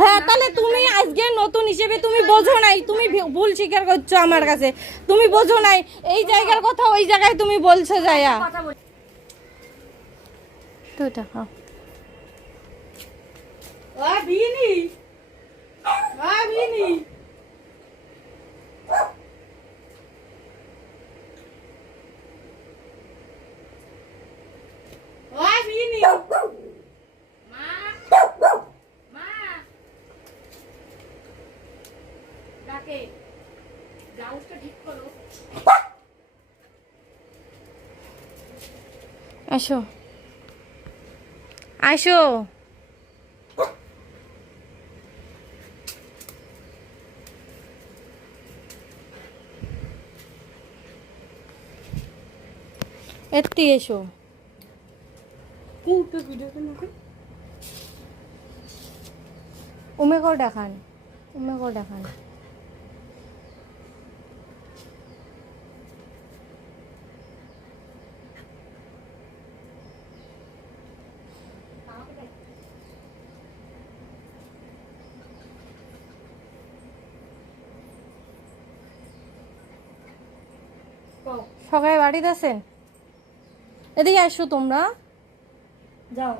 হ্যাঁ তাহলে তুমি আজকে নতুন হিসেবে তুমি বোঝো নাই তুমি ভি- ভুল স্বীকার করছ আমার কাছে। তুমি বোঝো নাই এই জায়গার কথা ওই জায়গায় তুমি বলছো যায়া তো ডাকে ব্লাউজটা ঠিক করো। আসো। আসো। এত্তি এসো। উমে কর দেখান। উমে কর দেখান। সবাই বাড়িতে আছেন? এদিকে আসো তোমরা। যাও।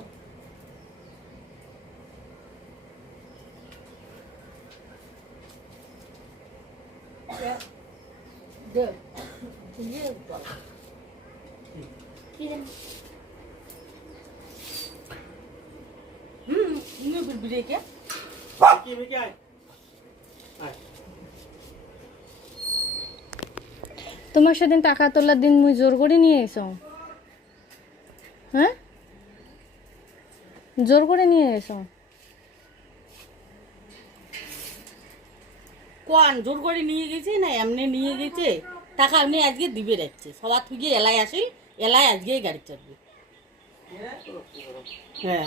কি? জানি তোমার সেদিন টাকা তোলার দিন মুই জোর করে নিয়ে এসো হ্যাঁ? জোর করে নিয়ে এসো কোয়ান জোর করে নিয়ে গেছে না এমনি নিয়ে গেছে? টাকা এমনি আজকে দিবে রাখছে। সবার থেকে এলাই আসে এলাই আজকেই গাড়ি চড়বে হ্যাঁ।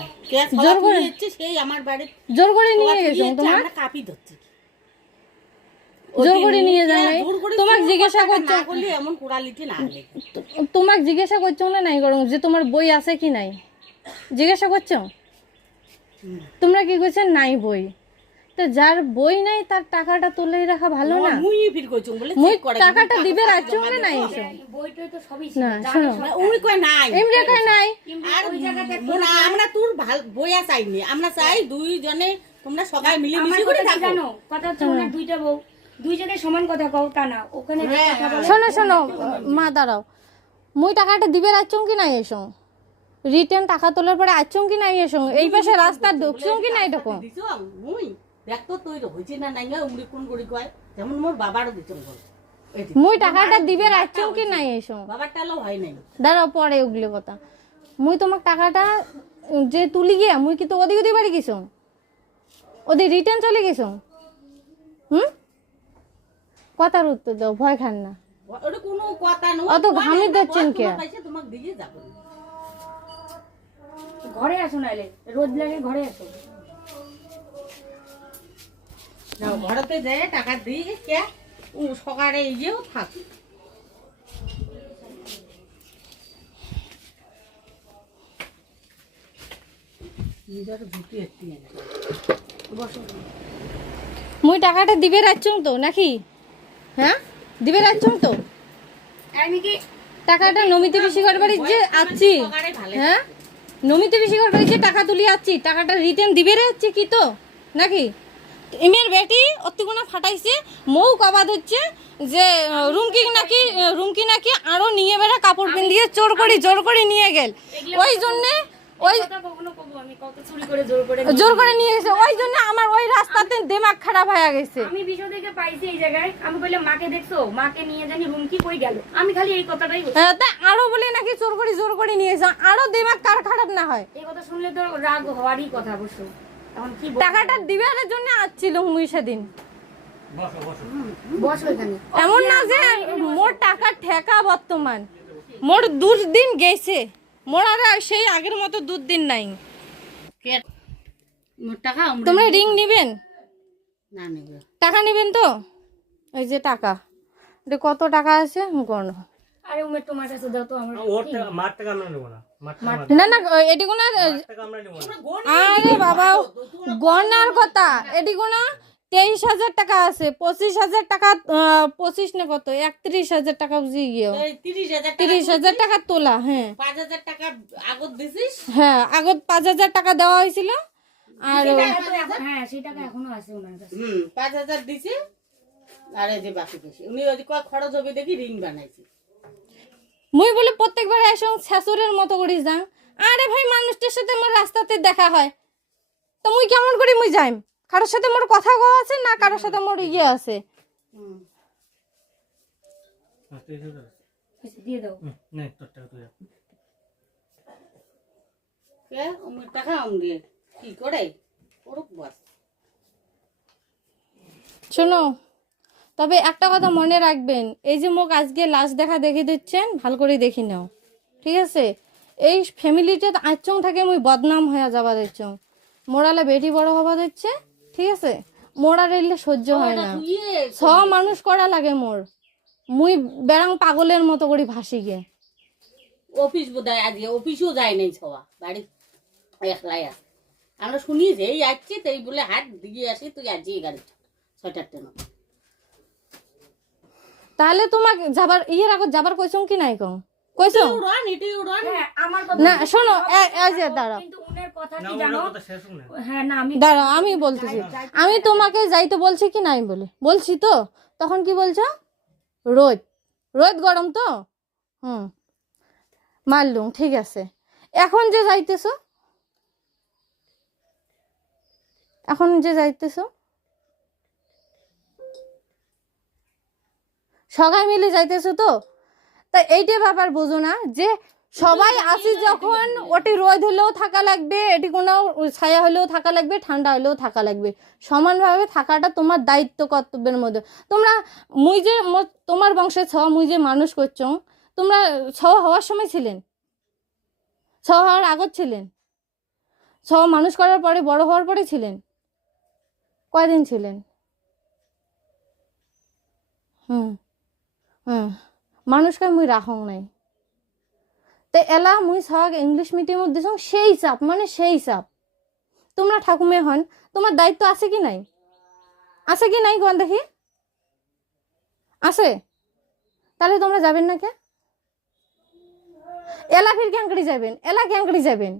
জোর করে- সেই আমার বাড়ির জোর করে নিয়ে যাচ্ছে, তোমার? কাপি ধরছি। জোর করে নিয়ে করে তোমাকে জিজ্ঞাসা করছ? না এমন কোড়ালিটি না তোমাকে জিজ্ঞাসা করছ না নাই গরম? যে তোমার বই আছে কি নাই? জিজ্ঞাসা করছ? তোমরা কি করছ নাই বই। তো যার বই নাই তার টাকাটা তুলে রাখা ভালো না? মুই ফির কইছো বলে মুই টাকাটা দিবে রাখছো না নাই? দিতে এসো হবে। বইটই তো সবই না শোনো। উনি কই নাই? এমনি একাই নাই? আর ওই জায়গাতে আমরা তোর বইয়া চাইনি। আমরা চাই দুইজনে তোমরা সবাই মিলে মিশে করে থাকো। কথা হচ্ছে ওনার দুইটা বউ। দুই সমান কথা কও তা না ওখানে হ্যাঁ, বলে। শোনো শোনো মা দাঁড়াও। মুই টাকাটা দিবে রাখছো কি নাই এসো। রিটার্ন টাকা তোলার পরে আচ্ছং কি নাই এসো। এই পাশে রাস্তা ঢুকছো কি নাই ঢুকো তুই হইছে না নাই কোন কয়? যেমন মোর বাবারও মুই টাকাটা দিবে রাখছো কি নাই এসো। বাবারটা লো হয় নাই। দাঁড়াও পরে ওগুলো কথা। মুই তোমার টাকাটা যে তুলি গিয়া মুই কি তো ওদিকে ওদিকে বাড়ি গেছো? ওদের রিটার্ন চলে গেছো? হুম? কথার উত্তর দাও ভয় খান না। ওটা কোনো কথা নয়। অত ঘামি দিচ্ছেন কে? তোমাকে দিয়ে যাব। ঘরে আসো নাইলে রোদ লাগে ঘরে আসো। যাও ঘরেতে যায় টাকা দিই কে? সকালে ইয়েও থাক। মুই টাকাটা দিবে রাখছো তো নাকি? হ্যাঁ? দিবে রাখছো তো। টাকাটা নমিতে বেশি করে বাড়ি যে আছি হ্যাঁ? নমিতে বেশি করে বাড়ি যে টাকা তুলি আছি টাকাটা রিটার্ন দিবে রে হচ্ছে কি তো? নাকি? ইমের বেটি অতিগুণা ফাটাইছে মৌ কাবাদ হচ্ছে যে রুমকি নাকি রুমকি নাকি আরও নিয়ে বেড়া কাপড় পিন দিয়ে চোর করে জোর করে নিয়ে গেল। ওই জন্যে ওই কথা কখনো কবো আমি কত চুরি করে জোর করে নিয়ে গেছে। ওই জন্য আমার ওই রাস্তাতে দিমাগ খারাপ হয়ে গেছে। আমি বিষয় থেকে পাইছি এই জায়গায়। আমি বললাম মাকে দেখছ? মাকে নিয়ে জানি রুম কই গেল? আমি খালি এই কথাটাই হ্যাঁ, তা আরও বলে নাকি চোর করে জোর করে নিয়ে আরও দিমাগ কার খারাপ না হয়। এই কথা শুনলে তো রাগ হওয়ারই কথা অবশ্য। এখন কি টাকাটা দিবার জন্য আসছিল মুই সেদিন। এমন না যে মোর টাকা ঠেকা বর্তমান। মোর দুদিন গেছে। মোর আর সেই আগের মতো দুদিন নাই। কে? মোর টাকা আমরা তোমরা রিং নিবেন? টাকা নিবেন তো? এই যে টাকা। এটা কত টাকা আছে? গণ না। না। এটি কোনো আরে বাবা গনার কথা। এটি কোনো তেইশ হাজার টাকা আছে পঁচিশ হাজার টাকা পঁচিশ না কত? একত্রিশ হাজার টাকা বুঝি এই তিরিশ হাজার টাকা হাজার টাকা তোলা হ্যাঁ। পাঁচ হাজার টাকা আগত দিছিস? হ্যাঁ আগত পাঁচ হাজার টাকা দেওয়া হয়েছিল। আর হ্যাঁ সেই টাকা এখনও আছে ওনার কাছে। হুম পাঁচ হাজার দিছে। আর এই যে বাকি বেশি। উনি ওই কয় খরচ হবে দেখি রিং বানাইছে। মুই বলে প্রত্যেকবার এসে শাশুড়ের মতো করিস যা আরে ভাই মানুষটার সাথে আমার রাস্তাতে দেখা হয়। তো মুই কেমন করি মুই যাইম? কারোর সাথে মোর কথা কওয়া আছে না কারোর সাথে মোর ইয়ে আছে? শোনো, তবে একটা কথা মনে রাখবেন, এই যে মোক আজকে লাশ দেখা দেখে দিচ্ছেন, ভালো করে দেখি নাও, ঠিক আছে? এই ফ্যামিলিতে আচং থাকে মুই বদনাম হয়ে যাবা দিচ্ছং মোরালে বেটি বড় হবা দিচ্ছে ঠিক আছে? মোরা রেলে সহ্য হয় না ছ মানুষ করা লাগে মোর মুই বেড়াং পাগলের মতো করে ভাসি গে। অফিস বোধ হয় আজকে অফিসও যায় নাই সবা। বাড়ি একলাই আছে। আমরা শুনি যে এই আসছি তাই বলে হাত দিয়ে আসি তুই আজই গাড়ি ছয়টার ট্রেন তাহলে তোমাক যাবার ইয়ের আগত যাবার কইছং কি নাই কং কইছং? হ্যাঁ না শোনো যে দাঁড়াও। কিন্তু উনার কথা কি জানো? হ্যাঁ না আমি দাঁড়াও আমি বলতেছি। আমি তোমাকে যাইতে বলছি কি নাই বলে। বলছি তো তখন কি বলছো? রোদ। রোদ গরম তো? হুম। মারলুম ঠিক আছে। এখন যে যাইতেছো? এখন যে যাইতেছো? সবাই মিলে যাইতেছো তো? তা এইটা ব্যাপার বোঝো না যে সবাই আসি যখন ওটি রোদ হলেও থাকা লাগবে এটি কোনো ছায়া হলেও থাকা লাগবে ঠান্ডা হলেও থাকা লাগবে। সমানভাবে থাকাটা তোমার দায়িত্ব কর্তব্যের মধ্যে। তোমরা মুই যে তোমার বংশে ছ মুই যে মানুষ করছ তোমরা ছ হওয়ার সময় ছিলেন? ছ হওয়ার আগত ছিলেন? ছ মানুষ করার পরে বড় হওয়ার পরে ছিলেন? কয়দিন ছিলেন? হুম হুম। মানুষকে মুই রাখং নাই। তে এলা মুই সব ইংলিশ মিডিয়ামত দিছং সেই চাপ মানে সেই চাপ। তোমরা ঠাকুমে হন তোমার দায়িত্ব আছে কি নাই? আছে কি নাই কোন দেখি? আছে? তাহলে তোমরা যাবেন না কে? এলা ফির ক্যাঙ্কড়ি যাবেন, এলা ক্যাঙ্কড়ি যাবেন।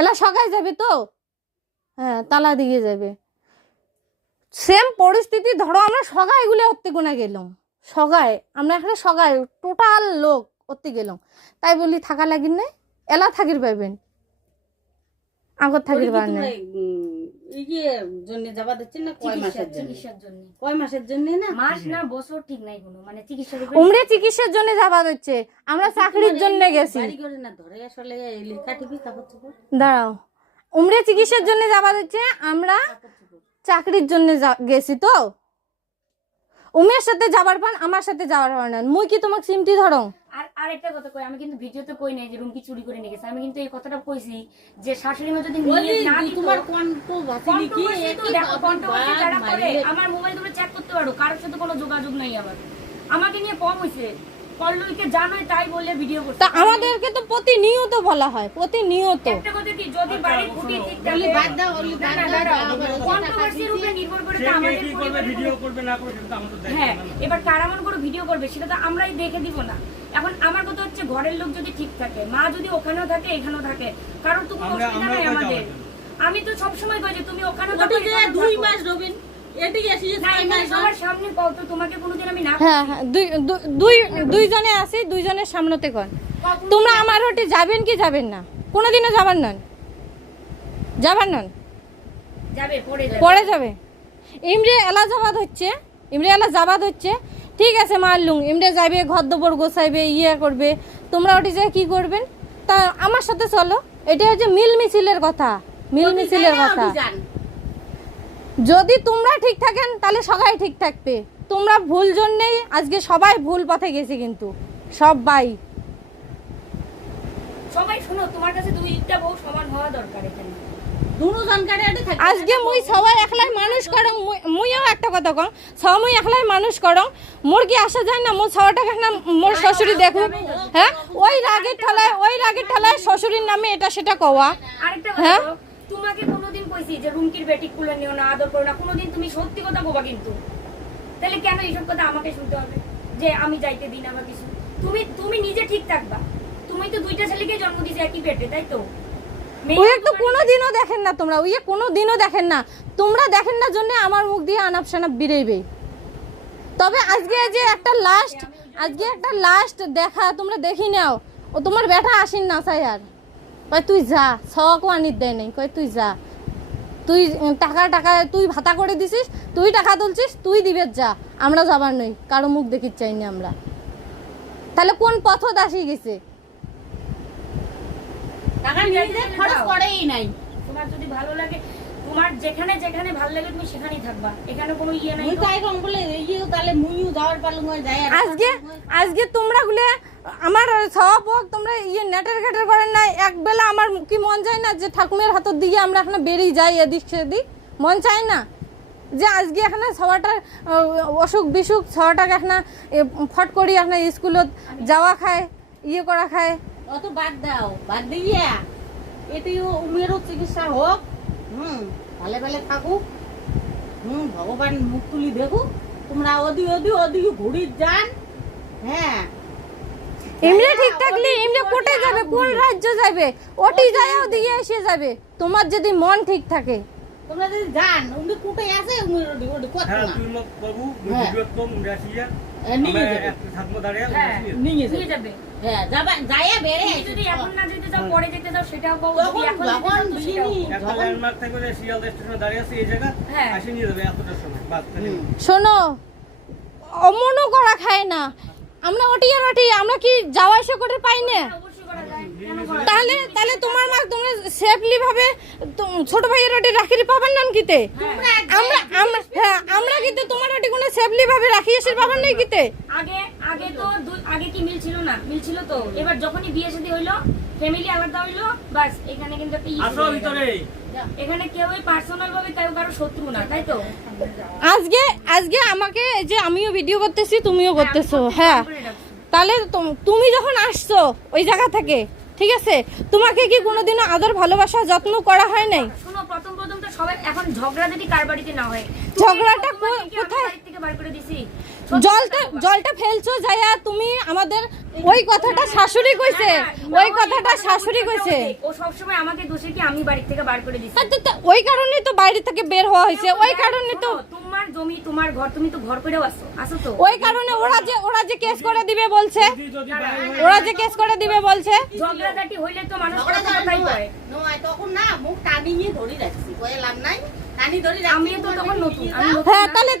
এলা সকায় যাবে তো? হ্যাঁ তালা দিয়ে যাবে। সেম পরিস্থিতি ধরো আমরা সগাই এগুলো অত্তে গোনা গেলাম। সগাই আমরা এখানে সগাই টোটাল লোক অত্তে গেলাম। তাই বলি থাকা লাগিন না এলা থাকির পাইবেন। আগত থাকির পার না এই যে জন্য যাবা দিচ্ছেন না? কয় মাসের জন্য? কয় মাসের জন্য না? মাস না বছর ঠিক নাই কোনো। মানে চিকিৎসার উমরে চিকিৎসার জন্য যাবা হচ্ছে। আমরা চাকরির জন্য গেছি। বাড়ি ঘরে না ধরে আসলে লেখা টিভি কাপড় দাঁড়াও। উমরে চিকিৎসার জন্য যাবা হচ্ছে আমরা চাকরির জন্য গেছি তো। উমের সাথে যাবার পান আমার সাথে যাওয়ার পান না। মুই কি তোমাকে সিমটি ধরো? আর আরেকটা কথা কই আমি কিন্তু ভিডিওতে কই নাই যে রুমকি চুরি করে নিয়ে গেছে। আমি কিন্তু এই কথাটা কইছি যে শাশুড়ি মা যদি নিয়ে না দি দিত তোমার কি? controversy তো একই দেখো, বাবা যারা করে, আমার মোবাইল তুমি চেক করতে পারো কারোর সাথে কোনো যোগাযোগ নাই আমার। আমাকে নিয়ে কম হয়েছে পল্লবীকে জানোই তাই বললে ভিডিও করতে তা আমাদেরকে তো প্রতিনিয়ত বলা হয় প্রতিনিয়ত। একটা কথা কি যদি খুঁটি ঠিক থাকে বলি বাদ দাও বলি বাদ দাও কন্ট্রোভার্সির উপরে নির্ভর করে তো আমাদের পরিবারের ভিডিও করবে না করবে সেটা তো হ্যাঁ এবার কারা মন করে ভিডিও করবে সেটা তো আমরাই দেখে দিব না। এখন আমার কথা হচ্ছে ঘরের লোক যদি ঠিক থাকে মা যদি ওখানেও থাকে এখানেও থাকে কারোর তো কোনো অসুবিধা নাই আমাদের। আমি তো সবসময় কই যে তুমি ওখানে থাকো, দুই মাস রবিন। আসি হ্যাঁ হ্যাঁ দুইজনে আছি দুইজনের সামনেতে কর তোমরা আমার ওটি যাবেন কি যাবেন না? কোনোদিনও যাবার নন? যাবার নন? পড়ে যাবে। ইমরে এলা যাবাদ হচ্ছে ইমরে এলা যাবাদ হচ্ছে। ঠিক আছে মারলুম ইমরে যাবে ঘর দোবর গোছাইবে ইয়ে করবে। তোমরা ওটি যে কি করবেন? তা আমার সাথে চলো এটা হচ্ছে মিল মিছিলের কথা মিল মিছিলের কথা। যদি তোমরা ঠিক থাকেন তাহলে সবাই ঠিক থাকবে। তোমরা ভুল জন্যেই আজকে সবাই ভুল পথে গেছে কিন্তু। সবাই। সবাই শোনো তোমার কাছে দুইটা বউ সমান হওয়া দরকার এখানে। দুজন কাটে এটা থাকে আজকে মুই সবাই একলাই মানুষ করং মুইও একটা কথা কম সব মুই একলাই মানুষ করং মোর কি আসা যায় না মোর না মোর শ্বশুরি হ্যাঁ? ওই রাগের ঠেলায় ওই রাগের ঠেলায় শ্বশুরির নামে এটা সেটা কওয়া। হ্যাঁ? তোমাকে কোনোদিন কইছি যে রুমকির বেটি কুলে নিও না আদর করো না কোনোদিন তুমি সত্যি কথা বলবা কিন্তু। তাহলে কেন এইসব কথা আমাকে শুনতে হবে? যে আমি যাইতে দিন আমার কিছু। তুমি তুমি নিজে ঠিক থাকবা। তুমি তো দুইটা ছেলেকে জন্ম দিয়েছে একই পেটে তাই তো? ওই তো দেখেন না তোমরা ওই দেখেন না। তোমরা দেখেন না জন্য আমার মুখ দিয়ে আনাপ সানাপ বেরোইবে তবে আজকে যে একটা লাস্ট আজকে একটা লাস্ট দেখা তোমরা দেখি নাও। ও তোমার বেটা আসিন না আর কয় তুই যা সওয়াকও আনির দেয় নাই। কয় তুই যা। তুই টাকা টাকা তুই ভাতা করে দিছিস তুই টাকা তুলছিস তুই দিবে যা। আমরা যাবার নই কারও মুখ দেখির চাইনি আমরা। তাহলে কোন পথত আসি গেছে? টাকা নিজে খরচ করেই নাই। তোমার যদি ভালো লাগে তোমার যেখানে যেখানে ভালো লাগে তুমি সেখানেই থাকবা। এখানে কোনো ইয়ে নাই মুই তো। তো বলে ইয়ে তাহলে মুইও যাওয়ার পালং যাই আর আজকে আজকে তোমরা গুলে আমার সব হোক তোমরা ইয়ে নেটের ঘেটের করেন না এক বেলা আমার কি মন চায় না যে ঠাকুমের হাতত দিয়ে আমরা এখানে বেরিয়ে যাই এদিক সেদিক? মন চায় না? যে আজকে এখানে সবাটার অসুখ বিসুখ সবাটাকে এখানে ফট করি এখানে স্কুলত যাওয়া খায় ইয়ে করা খায়। অত বাদ দাও, বাদ দিয়া। এটিও উমেরও চিকিৎসা হোক, হুম, ভালে ভালে থাকুক। হুম, ভগবান মুখ তুলি দেখুক। তোমরা ওদি ওদি ওদি ঘুরি যান হ্যাঁ। এমনি ঠিক থাকলে এমনি কোটে যাবে কোন রাজ্য যাবে? ওটি যায় ওদিকে এসে যাবে। তোমার যদি মন ঠিক থাকে। তোমরা যদি যান উনি কুটে আছে ওদি ওদি কত হ্যাঁ না। তুই মোক বাবু হ্যাঁ। ভিডিও কম রাশিয়া এ, নিয়ে যাবে। থাকব দাঁড়িয়ে হ্যাঁ নিয়ে যাবে। হ্যাঁ যাবা বেড়ে তুমি যদি এখন না যেতে চাও পরে যেতে চাও সেটাও যদি এখন যখন বিনি একটা যখন ল্যান্ডমার্ক থাকবে যে শিয়ালদা স্টেশনে দাঁড়িয়ে আছে এই জায়গা হ্যাঁ। আসে নিয়ে যাবে এতটার সময় বাস। শোনো অমনও করা খায় না। আমরা ওটি আর ওটি আমরা কি যাওয়া আসা করে পাই না? তাহলে তাহলে তোমার মা তোমরা সেফলি ভাবে ছোট ভাইয়ের ওটি রাখি পাবেন না কিতে আমরা আমরা হ্যাঁ আমরা কিন্তু তোমার ওটি কোনো সেফলি ভাবে রাখি এসে পাবেন না কিতে আগে আগে তো আগে কি মিল ছিল না? মিল ছিল তো। এবার যখনই বিয়ে শাদী হইল ফ্যামিলি আলাদা হইল বাস এখানে কিন্তু একটা আসো। ভিতরে এখানে কেউই পার্সোনাল ভাবে কেউ কারও শত্রু না তাই তো? আজকে আজকে আমাকে যে আমিও ভিডিও করতেছি তুমিও করতেছো হ্যাঁ। তাহলে তুমি যখন আসছো ওই জায়গা থেকে ঠিক আছে? তোমাকে কি কোনোদিনও আদর ভালোবাসা যত্ন করা হয় নাই? শোনো প্রথম প্রথম তো সবাই এখন ঝগড়া যদি কার বাড়িতে না হয়? ঝগড়াটা কোথায়? থেকে বার করে দিছি। জলটা জলটা ফেলছো যাইয়া তুমি আমাদের ওই কথাটা শাশুড়ি কইছে। না, না, ওই কথাটা শাশুড়ি কইছে। ও সবসময় আমাকে দোষে কি আমি বাড়ি থেকে বার করে দিছি? হ্যাঁ, তো- ওই কারণেই তো বাইরে থেকে বের হওয়া হয়েছে। ওই কারণে তো তোমার জমি তোমার ঘর তুমি তো ঘর করেও আসো আসো তো? ওই কারণে ওরা যে ওরা যে কেস করে দিবে বলছে। হয়, ওরা যে কেস করে দিবে বলছে। ঝগড়াঝাটি হইলে তো মানুষ কথাই কয়। তখন না মুখ টানি নিয়ে ধরে রাখছি কয়ে লাভ নাই টানি ধরে রাখছি। আমিও তো তখন নতুন আমি হ্যাঁ তাহলে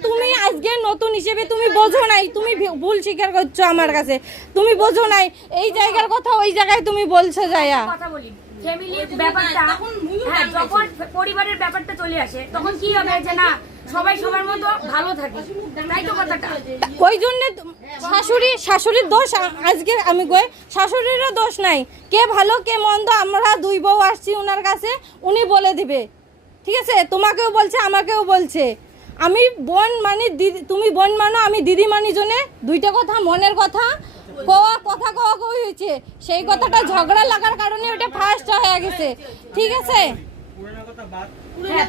হিসেবে তুমি বোঝো নাই তুমি ভুল স্বীকার করছ আমার কাছে। তুমি বোঝো নাই এই জায়গার কথা ওই জায়গায় তুমি বলছো যায়া। কথা বলি ফ্যামিলির ব্যাপারটা তখন মুইও হ্যাঁ জানতে যখন পরিবারের ব্যাপারটা চলে আসে তখন কি হবে যে না সবাই সবার মতো ভালো থাকে। তাই তো কথাটা। ওই জন্য শাশুড়ি শাশুড়ির দোষ আজকে আমি কই শাশুড়িরও দোষ নাই। কে ভালো কে মন্দ আমরা দুই বউ আসছি ওনার কাছে উনি বলে দিবে। ঠিক আছে? তোমাকেও বলছে আমাকেও বলছে। আমি বোন মানে দিদি তুমি বোন মানো আমি দিদি মানি জন্যে দুইটা কথা মনের কথা। কোয়া কথা কোয়া কই হয়েছে? সেই কথাটা ঝগড়া লাগার কারণে ওটা ফার্স্ট হয়ে গেছে। ঠিক আছে? পুরোনো কথা বাদ হ্যাঁ,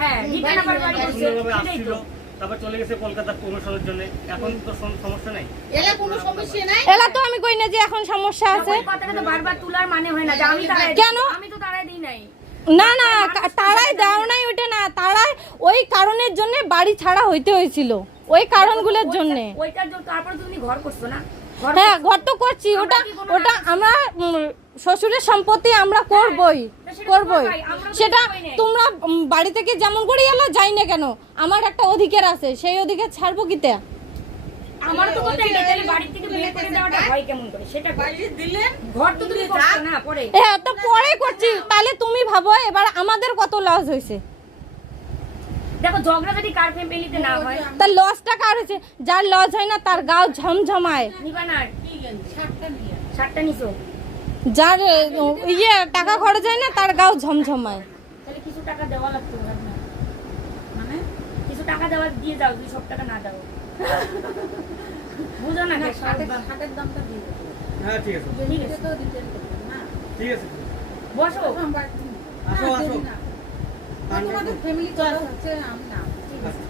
হ্যাঁ, return আবার বাড়ি করছে, সুন্দরভাবে সেটাই আসছিল। তো। তারপর চলে গেছে কলকাতা প্রমোশনের জন্য। এখন তো সম- সমস্যা নাই। এলে কোনো সমস্যা নাই। এলা তো আমি কই না যে এখন সমস্যা আছে। ওই কথাটা তো বারবার তোলার মানে হয় না। যে আমি তারাই কেন? আমি তো তারাই দিই নাই। না না তারাই দাও নাই ওটা না তারাই ওই কারণের জন্য বাড়ি ছাড়া হইতে হয়েছিল ওই কারণগুলোর জন্য। ওইটার জন্য তারপরে তুমি ঘর করছ না? হ্যাঁ। ঘর তো করছি ওটা ওটা আমরা শ্বশুরের সম্পত্তি আমরা করবই সেটা তো করবই। করবাই, সেটা তোমরা বাড়ি থেকে যেমন করে এলো যাই না কেন আমার একটা অধিকার আছে সেই অধিকার ছাড়বো কিতে? আমার তো কোথায় নেই তাহলে বাড়ি থেকে বের করে দেওয়াটা হয় কেমন করে? সেটা। বাড়ি দিলেন? ঘর তো তুমি করছ না পরে। হ্যাঁ তো পরে করছি তাহলে তুমি ভাবো এবার আমাদের কত লস হয়েছে? দেখো ঝগড়া যদি কার ফ্যামিলিতে না হয় তার লসটা কার হয়েছে? যার লস হয় না তার গাও ঝমঝমায়। নিবা না সাতটা নিছো। যার ইয়ে টাকা খরচ হয় না তার গাও ঝমঝমায়। তাহলে কিছু টাকা দেওয়া লাগতো মানে? কিছু টাকা দেওয়া দিয়ে যাও দুই সব টাকা না দাও। বুঝো না না, কে শাকের শাকের দামটা দিয়ে হ্যাঁ ঠিক আছে। ঠিক আছে তো দিতে না। ঠিক আছে বসো। আসো, আসো। দেরি না। না, তোমাদের ফ্যামিলি চলো। হচ্ছে আমি না ঠিক আছে।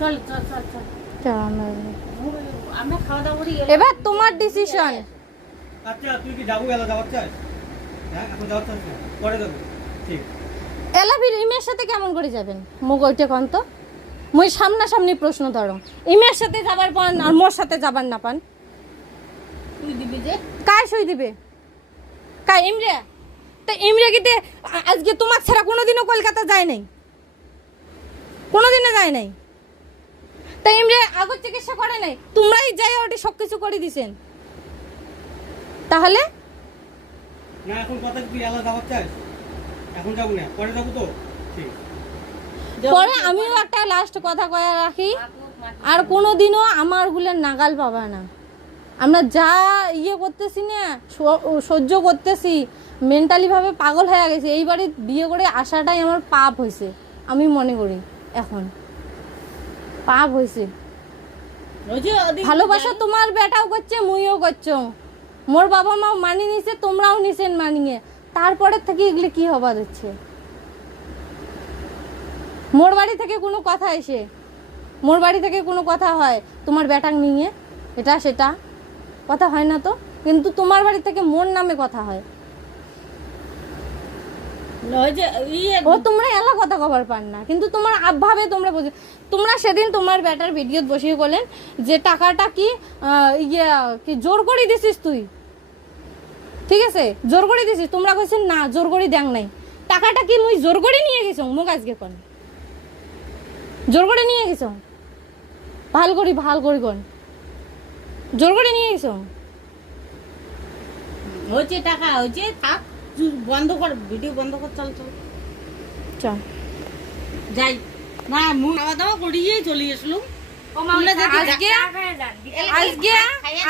চল চল চল চল। আমরা খাওয়া দাওয়া করি এবার তোমার ডিসিশন আচ্ছা তুই কি যাব গেলা যাওয়ার চাস? হ্যাঁ এখন যাওয়ার চাস পরে যাব। ঠিক সাথে কেমন করে যাবেন? মুখ ওইটা কন তো মুই সামনাসামনি প্রশ্ন ধরো। ইমের সাথে যাবার পান আর মোর সাথে যাবার না পান? তুই দিবি যে। কায় সই দিবে? কায় ইমরে তা ইমরে গিতে আজকে তোমার ছাড়া কোনোদিনও কলকাতা যায় নাই? কোনোদিনও যায় নাই? তা ইমরে আগর চিকিৎসা করে নাই? তোমরাই যাই ওটি সব কিছু করে দিছেন। তাহলে? না এখন কথা কি চাস? এখন যাব না পরে যাব তো? ঠিক। পরে আমিও একটা লাস্ট কথা কয়ে রাখি আর কোনোদিনও আমার গুলের নাগাল পাবা না। আমরা যা ইয়ে করতেছি না সহ্য করতেছি মেন্টালি ভাবে পাগল হয়ে গেছে এইবারে বিয়ে করে আসাটাই আমার পাপ হয়েছে আমি মনে করি এখন। পাপ হয়েছে। ভালোবাসা তোমার বেটাও করছে মুইও করছ। মোর বাবা মাও মানি নিছে তোমরাও নিছেন মানিয়ে। তারপরে থেকে এগুলি কি হবা দিচ্ছে মোর বাড়ি থেকে কোনো কথা এসে মোর বাড়ি থেকে কোনো কথা হয় তোমার বেটাক নিয়ে এটা সেটা কথা হয় না তো? কিন্তু তোমার বাড়ি থেকে মোর নামে কথা হয়। ইয়ে ও তোমরা এলা কথা কবার পান না কিন্তু তোমার আবভাবে তোমরা বুঝে তোমরা সেদিন তোমার বেটার ভিডিও বসিয়ে বলেন যে টাকাটা কি ইয়ে কি জোর করে দিছিস তুই? ঠিক আছে? জোর করে দিছিস তোমরা কইছেন না জোর করে দেখ নাই। টাকাটা কি মুই জোর করে নিয়ে গেছো মুখ আজকে কোন? জোর করে নিয়ে গেছ? ভালো করি ভালো করি কোন জোর করে নিয়ে গেছ? হয়েছে টাকা হয়েছে থাক বন্ধ কর ভিডিও বন্ধ কর চল চল। চল। যাই। না মু খাওয়া দাওয়া করিয়েই চলে আজকে আজকে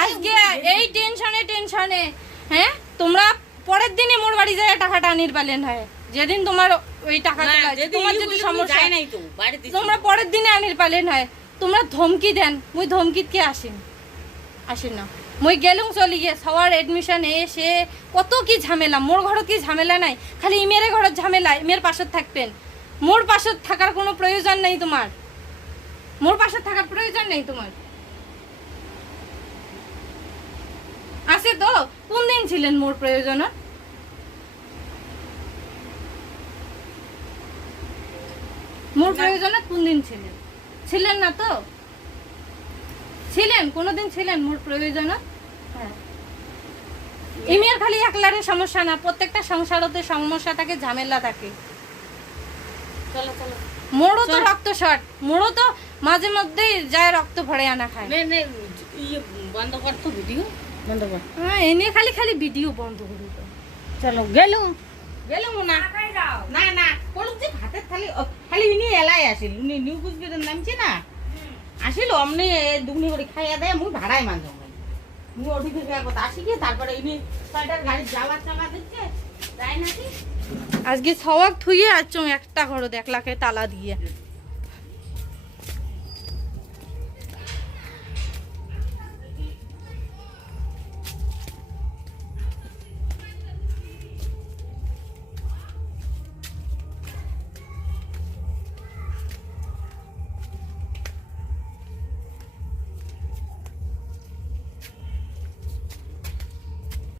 আজকে এই টেনশনে টেনশনে হ্যাঁ? তোমরা পরের দিনে মোর বাড়ি যায় টাকাটা আনির পালেন হয়। যেদিন তোমার ওই টাকা তোমার যদি সমস্যা নাই তো তোমরা পরের দিনে আনির পালেন হয়। তোমরা ধমকি দেন মুই ধমকিত কে আসেন আসেন না। মুই গেলুম চলি গিয়ে সবার এডমিশন এ সে কত কি ঝামেলা মোর ঘরত কি ঝামেলা নাই। খালি ইমের ঘরত ঝামেলা ইমের পাশত থাকবেন। মোর পাশত থাকার কোনো প্রয়োজন নেই তোমার। মোর পাশে থাকার প্রয়োজন নেই তোমার। আছে তো? কোন দিন ছিলেন মোর প্রয়োজন মোর প্রয়োজনে কোন দিন ছিলেন? ছিলেন না তো? ছিলেন কোনোদিন ছিলেন মোর প্রয়োজনে? হ্যাঁ। ইমের খালি একলারে সমস্যা না প্রত্যেকটা সংসারতে সমস্যা থাকে ঝামেলা থাকে। চলো চলো। মোড়ও তো রক্ত শর্ট মোড়ও তো মাঝে মধ্যেই যায় রক্ত ভরে আনা খায়। নে নে ইয়ে বন্ধ কর তো ভিডিও। বন্ধ কর। হ্যাঁ এনে খালি খালি ভিডিও বন্ধ করি চলো গেলু গেলু না যাও। না না বলুন যে ভাতের থালি খালি উনি এলাই আসিল। উনি নিউ কুচবিহার নামছে না? আসিল অমনি দুগুনি করে খাইয়া দেয় মুই ভাড়ায় মানজ মুই ওটি থেকে একবার আসি গিয়ে তারপরে ইনি ছয়টার গাড়ি যাওয়ার চাকা দিচ্ছে তাই নাকি? আজকে সবাক থুয়ে আসছো একটা ঘর দেখলাকে তালা দিয়ে।